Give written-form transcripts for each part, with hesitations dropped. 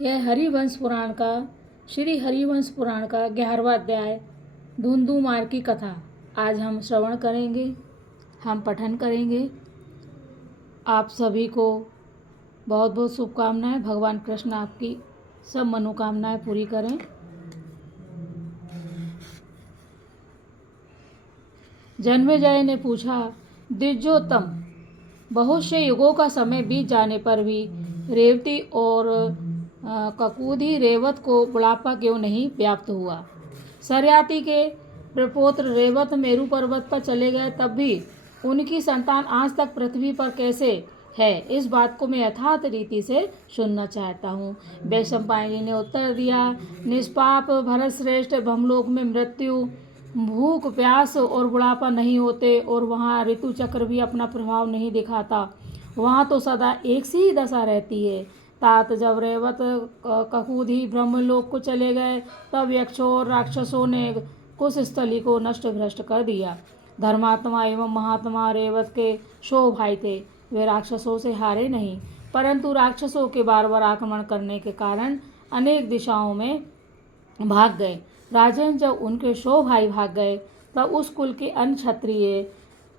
यह हरिवंश पुराण का श्री हरिवंश पुराण का 11वां अध्याय धुंधुमार की कथा आज हम श्रवण करेंगे, हम पठन करेंगे। आप सभी को बहुत बहुत शुभकामनाएं। भगवान कृष्ण आपकी सब मनोकामनाएं पूरी करें। जन्मेजय ने पूछा, द्विजोत्तम, बहुत से युगों का समय बीत जाने पर भी रेवती और ककूदी रेवत को बुढ़ापा क्यों नहीं व्याप्त हुआ? सरयाति के प्रपौत्र रेवत मेरु पर्वत पर चले गए, तब भी उनकी संतान आज तक पृथ्वी पर कैसे है? इस बात को मैं यथार्थ रीति से सुनना चाहता हूँ। वैशंपायनी ने उत्तर दिया, निष्पाप भरत श्रेष्ठ, ब्रह्मलोक में मृत्यु, भूख, प्यास और बुढ़ापा नहीं होते और वहाँ ऋतु चक्र भी अपना प्रभाव नहीं दिखाता। वहाँ तो सदा एक सी ही दशा रहती है। तात जब रेवत ककूदी ब्रह्मलोक को चले गए, तब यक्षों और राक्षसों ने कुश स्थली को नष्ट भ्रष्ट कर दिया। धर्मात्मा एवं महात्मा रेवत के 100 भाई थे। वे राक्षसों से हारे नहीं, परंतु राक्षसों के बार बार आक्रमण करने के कारण अनेक दिशाओं में भाग गए। राजन, जब उनके 100 भाई भाग गए, तब उस कुल के अन्य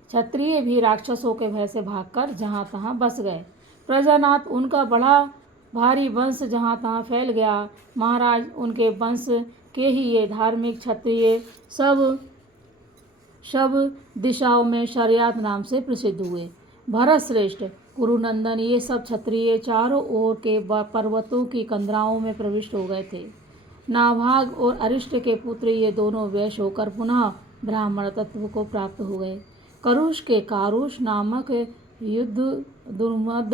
क्षत्रिय भी राक्षसों के भय से भागकर जहाँ तहाँ बस गए। प्रजानाथ, उनका बड़ा भारी वंश जहाँ तहाँ फैल गया। महाराज, उनके वंश के ही ये धार्मिक क्षत्रिय सब दिशाओं में शर्यात नाम से प्रसिद्ध हुए। भरत श्रेष्ठ, कुरुनंदन, ये सब क्षत्रिय चारों ओर के पर्वतों की कंदराओं में प्रविष्ट हो गए थे। नाभाग और अरिष्ट के पुत्र ये दोनों वैश्य होकर पुनः ब्राह्मण तत्व को प्राप्त हो गए। करुष के कारुष नामक युद्ध दुर्मद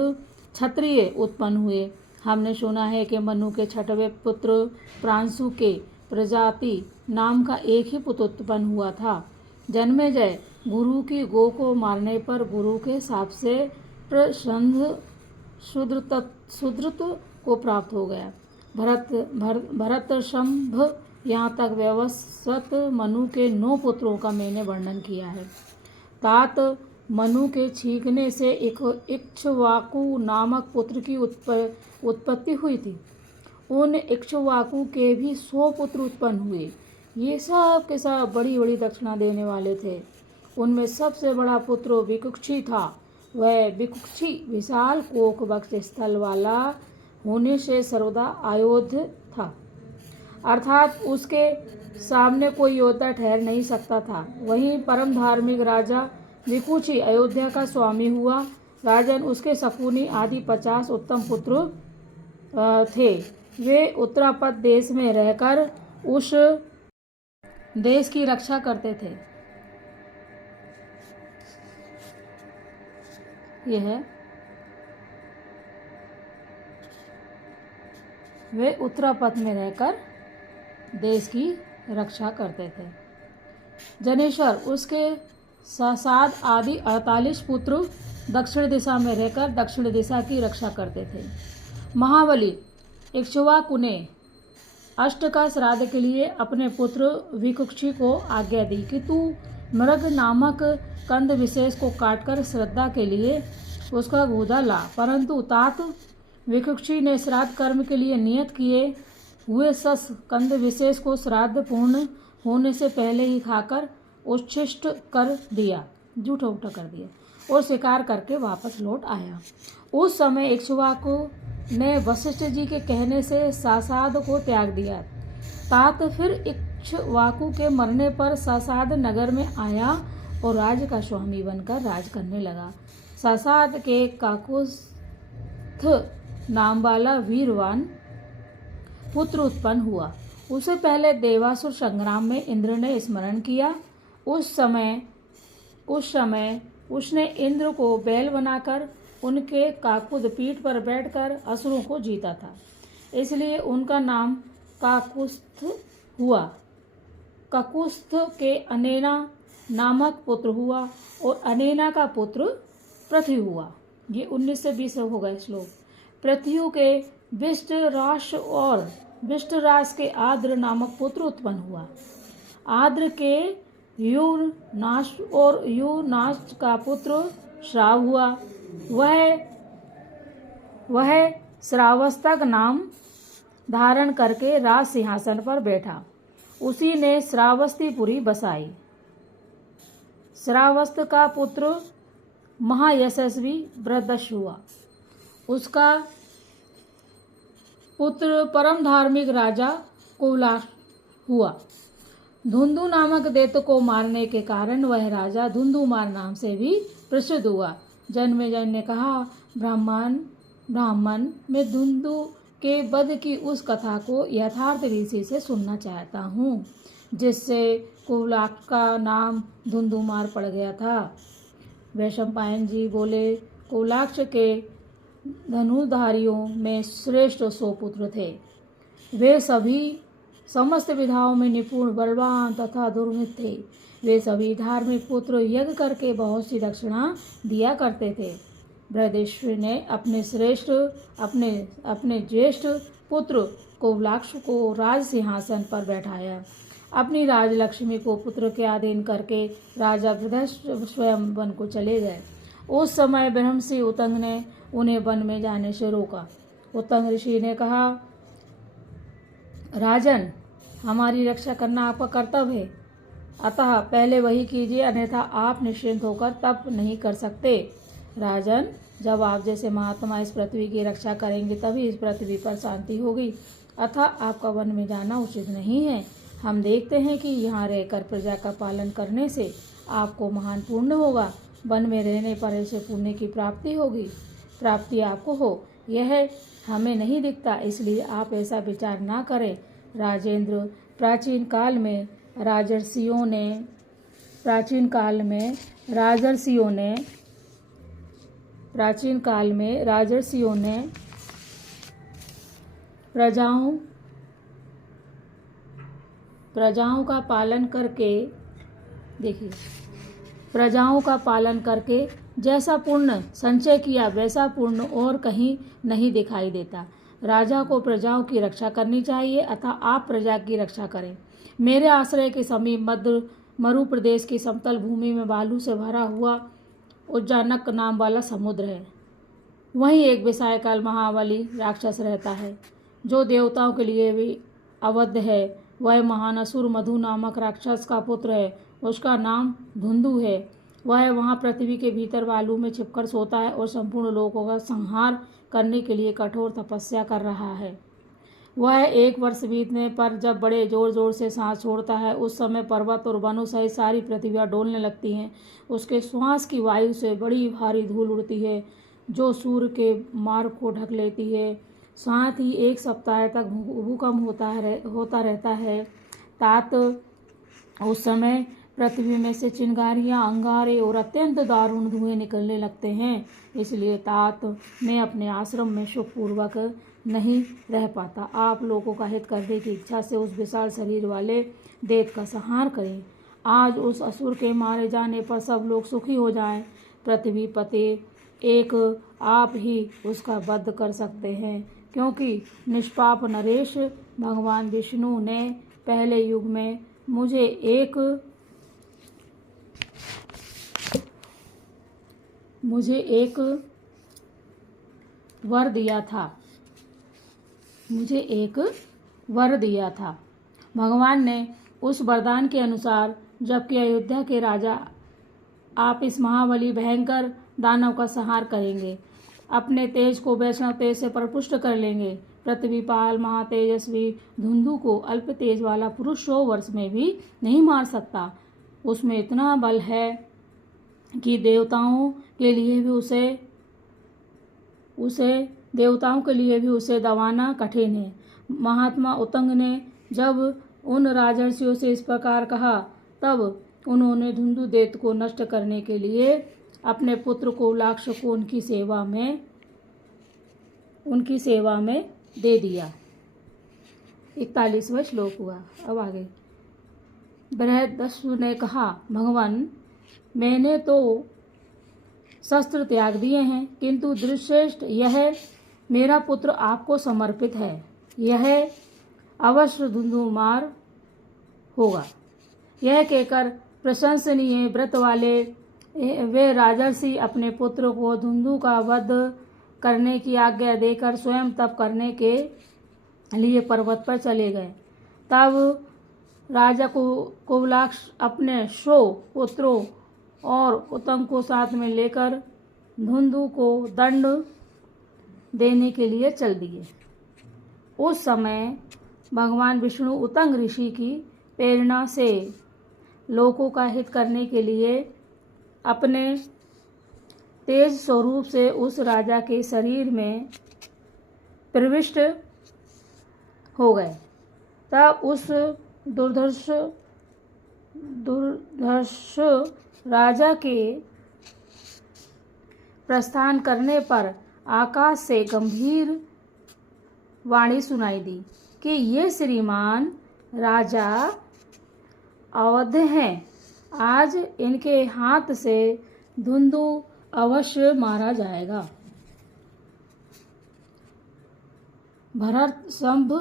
क्षत्रिय उत्पन्न हुए। हमने सुना है कि मनु के 6वें पुत्र प्रांशु के प्रजाति नाम का एक ही पुत्र उत्पन्न हुआ था। जन्मेजय, गुरु की गो को मारने पर गुरु के शाप से प्रसन्न शूद्रत्व को प्राप्त हो गया। भरत शंभ, यहाँ तक व्यवस्वत मनु के 9 पुत्रों का मैंने वर्णन किया है। तात मनु के छींकने से इक्ष्वाकु नामक पुत्र की उत्पत्ति हुई थी। उन इक्ष्वाकु के भी 100 पुत्र उत्पन्न हुए। ये सब के सब बड़ी बड़ी दक्षिणा देने वाले थे। उनमें सबसे बड़ा पुत्र विकुक्षी था। वह विकुक्षी विशाल कोक वक्ष स्थल वाला होने से सर्वदा अयोध्य था, अर्थात उसके सामने कोई योद्धा ठहर नहीं सकता था। वहीं परम धार्मिक राजा विकुक्षी अयोध्या का स्वामी हुआ। राजन, उसके शकुनी आदि 50 उत्तम पुत्र थे। वे उत्तरापद देश में रहकर उस देश की रक्षा करते थे। वे उत्तरापद में रहकर देश की रक्षा करते थे। जनेश्वर, उसके सासाद आदि 48 पुत्र दक्षिण दिशा में रहकर दक्षिण दिशा की रक्षा करते थे। महाबली इक्ष्वाकु ने अष्ट का श्राद्ध के लिए अपने पुत्र विकुक्षी को आज्ञा दी कि तू मृग नामक कंद विशेष को काटकर श्रद्धा के लिए उसका गूदा ला। परंतु तात विकुक्षी ने श्राद्ध कर्म के लिए नियत किए हुए सस कंद विशेष को श्राद्ध पूर्ण होने से पहले ही खाकर उच्छिष्ट कर दिया, जूठा उठा कर दिया और शिकार करके वापस लौट आया। उस समय इक्ष्वाकु ने वशिष्ठ जी के कहने से सासाद को त्याग दिया। तात फिर इक्ष्वाकु के मरने पर सासाद नगर में आया और राज्य का स्वामी बनकर राज करने लगा। सासाद के काकुस्थ नाम वाला वीरवान पुत्र उत्पन्न हुआ। उसे पहले देवासुर संग्राम में इंद्र ने स्मरण किया। उस समय उसने इंद्र को बैल बनाकर उनके काकुद पीठ पर बैठकर असुरों को जीता था, इसलिए उनका नाम काकुस्थ हुआ। काकुस्थ के अनेना नामक पुत्र हुआ और अनेना का पुत्र पृथ्वी हुआ। ये 19 से 20 हो गए श्लोक। पृथ्वी के विष्टराश और विष्टराश के आद्र नामक पुत्र उत्पन्न हुआ। आद्र के युनाश और युनाश का पुत्र श्राव हुआ। वह श्रावस्तक नाम धारण करके राज सिंहासन पर बैठा। उसी ने श्रावस्तीपुरी बसाई। श्रावस्त का पुत्र महायशस्वी वृद्धश हुआ। उसका पुत्र परम धार्मिक राजा कुलाक्ष हुआ। धुंधु नामक दैत्य को मारने के कारण वह राजा धुंधुमार नाम से भी प्रसिद्ध हुआ। जन्मेजय ने कहा, ब्राह्मण मैं धुंधु के वध की उस कथा को यथार्थ ऋषि से सुनना चाहता हूँ, जिससे कुलाक्ष का नाम धुंधुमार पड़ गया था। वैशंपायन जी बोले, कुलाक्ष के धनुधारियों में श्रेष्ठ 100 पुत्र थे। वे सभी समस्त विधाओं में निपुण, बलवान तथा दुर्मित थे। वे सभी धार्मिक पुत्र यज्ञ करके बहुत सी दक्षिणा दिया करते थे। बृहदेश्वर ने अपने ज्येष्ठ पुत्र कुलाक्ष को राज सिंहासन पर बैठाया। अपनी राजलक्ष्मी को पुत्र के अधीन करके राजा बृहदेश्वर स्वयं वन को चले गए। उस समय ब्रह्मर्षि उतंग ने उन्हें वन में जाने से रोका। उतंग ऋषि ने कहा, राजन, हमारी रक्षा करना आपका कर्तव्य है, अतः पहले वही कीजिए, अन्यथा आप निश्चिंत होकर तप नहीं कर सकते। राजन, जब आप जैसे महात्मा इस पृथ्वी की रक्षा करेंगे तभी इस पृथ्वी पर शांति होगी, अतः आपका वन में जाना उचित नहीं है। हम देखते हैं कि यहाँ रहकर प्रजा का पालन करने से आपको महान पुण्य होगा। वन में रहने पर ऐसे पुण्य की प्राप्ति आपको हो, यह हमें नहीं दिखता, इसलिए आप ऐसा विचार ना करें। राजेंद्र, प्राचीन काल में राजर्षियों ने प्रजाओं का पालन करके जैसा पुण्य संचय किया वैसा पुण्य और कहीं नहीं दिखाई देता। राजा को प्रजाओं की रक्षा करनी चाहिए, अतः आप प्रजा की रक्षा करें। मेरे आश्रय के समीप मरु प्रदेश की समतल भूमि में बालू से भरा हुआ उज्जानक नाम वाला समुद्र है। वहीं एक विशालकाय महाबली राक्षस रहता है, जो देवताओं के लिए भी अवध है। वह महान असुर मधु नामक राक्षस का पुत्र है। उसका नाम धुंधु है। वह वहाँ पृथ्वी के भीतर बालू में छिपकर सोता है और संपूर्ण लोगों का संहार करने के लिए कठोर तपस्या कर रहा है। वह 1 वर्ष बीतने पर जब बड़े जोर जोर से सांस छोड़ता है, उस समय पर्वत और वनों सहित सारी पृथ्वी डोलने लगती हैं। उसके श्वास की वायु से बड़ी भारी धूल उड़ती है, जो सूर्य के मार्ग को ढक लेती है। साथ ही 1 सप्ताह तक भूकंप होता रहता है। तात उस समय पृथ्वी में से चिंगारियाँ, अंगारे और अत्यंत दारुण धुएं निकलने लगते हैं। इसलिए तात मैं अपने आश्रम में सुखपूर्वक नहीं रह पाता। आप लोगों का हित करने की इच्छा से उस विशाल शरीर वाले दैत्य का संहार करें। आज उस असुर के मारे जाने पर सब लोग सुखी हो जाएं। पृथ्वी पते एक आप ही उसका वध कर सकते हैं, क्योंकि निष्पाप नरेश भगवान विष्णु ने पहले युग में मुझे एक वर दिया था। भगवान ने उस वरदान के अनुसार, जबकि अयोध्या के राजा आप इस महाबली भयंकर दानव का संहार करेंगे, अपने तेज को वैष्णव तेज से परिपुष्ट कर लेंगे। पृथ्वीपाल महातेजस्वी धुंधु को अल्प तेज वाला पुरुष 100 वर्ष में भी नहीं मार सकता। उसमें इतना बल है कि देवताओं के लिए भी उसे दबाना कठिन है। महात्मा उतंग ने जब उन राजर्षियों से इस प्रकार कहा, तब उन्होंने धुंधु दैत्य को नष्ट करने के लिए अपने पुत्र कुलाक्ष को उनकी सेवा में दे दिया। 41वां श्लोक हुआ। अब आगे बृहदस्व ने कहा, भगवान, मैंने तो शस्त्र त्याग दिए हैं, किंतु दृश्यश्रेष्ठ यह मेरा पुत्र आपको समर्पित है। यह अवश्य धुंधुमार होगा। यह कहकर प्रशंसनीय व्रत वाले वे राजर्षि अपने पुत्र को धुंधु का वध करने की आज्ञा देकर स्वयं तप करने के लिए पर्वत पर चले गए। तब राजा कुबलाक्ष अपने 100 पुत्रों और उत्तंग को साथ में लेकर धुंधु को दंड देने के लिए चल दिए। उस समय भगवान विष्णु उत्तंग ऋषि की प्रेरणा से लोगों का हित करने के लिए अपने तेज स्वरूप से उस राजा के शरीर में प्रविष्ट हो गए। तब उस दुर्धर्ष राजा के प्रस्थान करने पर आकाश से गंभीर वाणी सुनाई दी कि ये श्रीमान राजा अवध हैं, आज इनके हाथ से धुंधु अवश्य मारा जाएगा। भरत शंभ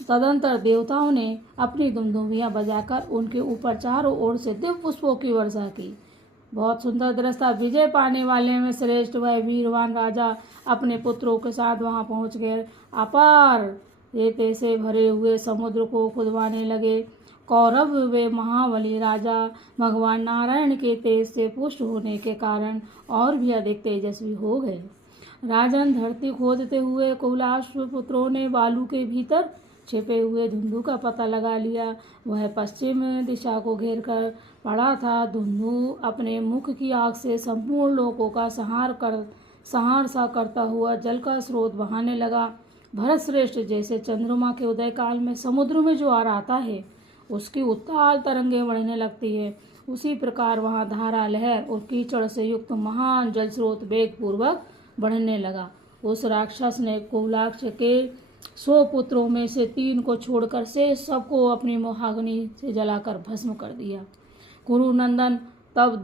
तदंतर देवताओं ने अपनी दुमदुमियां बजाकर उनके ऊपर चारों ओर से दिव्य पुष्पों की वर्षा की। बहुत सुंदर दृश्य था। विजय पाने वाले में श्रेष्ठ वह वीरवान राजा अपने पुत्रों के साथ वहां पहुंच गए। अपार रेते से भरे हुए समुद्र को खुदवाने लगे। कौरव वे महाबली राजा भगवान नारायण के तेज से पुष्ट होने के कारण और भी अधिक तेजस्वी हो गए। राजन धरती खोदते हुए कुबलाक्ष पुत्रों ने बालू के भीतर छिपे हुए धुंधु का पता लगा लिया। वह पश्चिम दिशा को घेर कर पड़ा था। धुंधु अपने मुख की आग से संपूर्ण लोकों का संहार सा करता हुआ जल का स्रोत बहाने लगा। भरत श्रेष्ठ, जैसे चंद्रमा के उदय काल में समुद्र में ज्वार आता है, उसकी उत्ताल तरंगें बढ़ने लगती है, उसी प्रकार वहां धारा, लहर और कीचड़ से युक्त महान जल स्रोत वेग पूर्वक बढ़ने लगा। उस राक्षस ने कुबलाक्ष के 100 पुत्रों में से 3 को छोड़कर से सबको अपनी मोहाग्नि से जलाकर भस्म कर दिया। कुरुनंदन, तब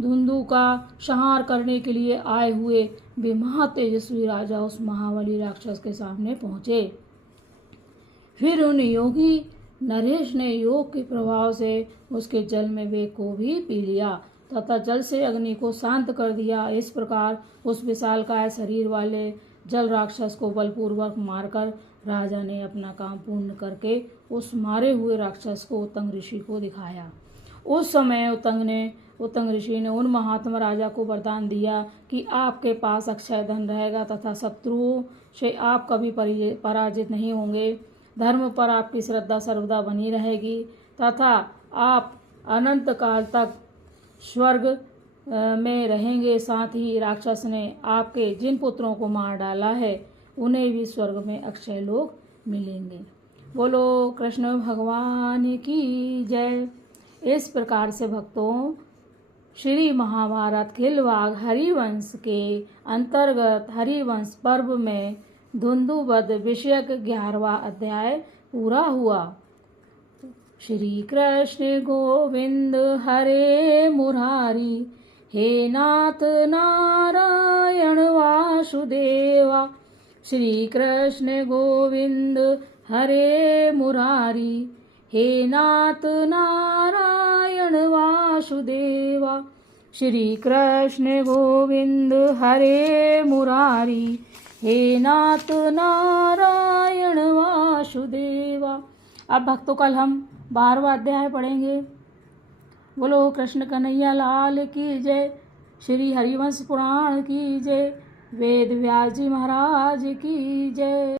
धुंधु का संहार करने के लिए आए हुए वे महातेजस्वी राजा उस महाबली राक्षस के सामने पहुंचे। फिर उन योगी नरेश ने योग के प्रभाव से उसके जल में वेग को भी पी लिया तथा जल से अग्नि को शांत कर दिया। इस प्रकार उस विशालकाय शरीर वाले जल राक्षस को बलपूर्वक मारकर राजा ने अपना काम पूर्ण करके उस मारे हुए राक्षस को उत्तंग ऋषि को दिखाया। उस समय उत्तंग ऋषि ने उन महात्मा राजा को वरदान दिया कि आपके पास अक्षय धन रहेगा तथा शत्रुओं से आप कभी पराजित नहीं होंगे। धर्म पर आपकी श्रद्धा सर्वदा बनी रहेगी तथा आप अनंत काल तक स्वर्ग में रहेंगे। साथ ही राक्षस ने आपके जिन पुत्रों को मार डाला है उन्हें भी स्वर्ग में अक्षय लोक मिलेंगे। बोलो कृष्ण भगवान की जय। इस प्रकार से भक्तों, श्री महाभारत खिलवाड़ हरिवंश के अंतर्गत हरिवंश पर्व में धुंधुवध विषयक 11वां अध्याय पूरा हुआ। श्री कृष्ण गोविंद हरे मुरारी, हे नाथ नारायण वासुदेवा। श्री कृष्ण गोविंद हरे मुरारी, हे नाथ नारायण वासुदेवा। श्री कृष्ण गोविंद हरे मुरारी, हे नाथ नारायण वासुदेवा। अब भक्तों, कल हम 12वां अध्याय पढ़ेंगे। बोलो कृष्ण कन्हैया लाल की जय। श्री हरिवंश पुराण की जय। वेद व्यास जी महाराज की जय।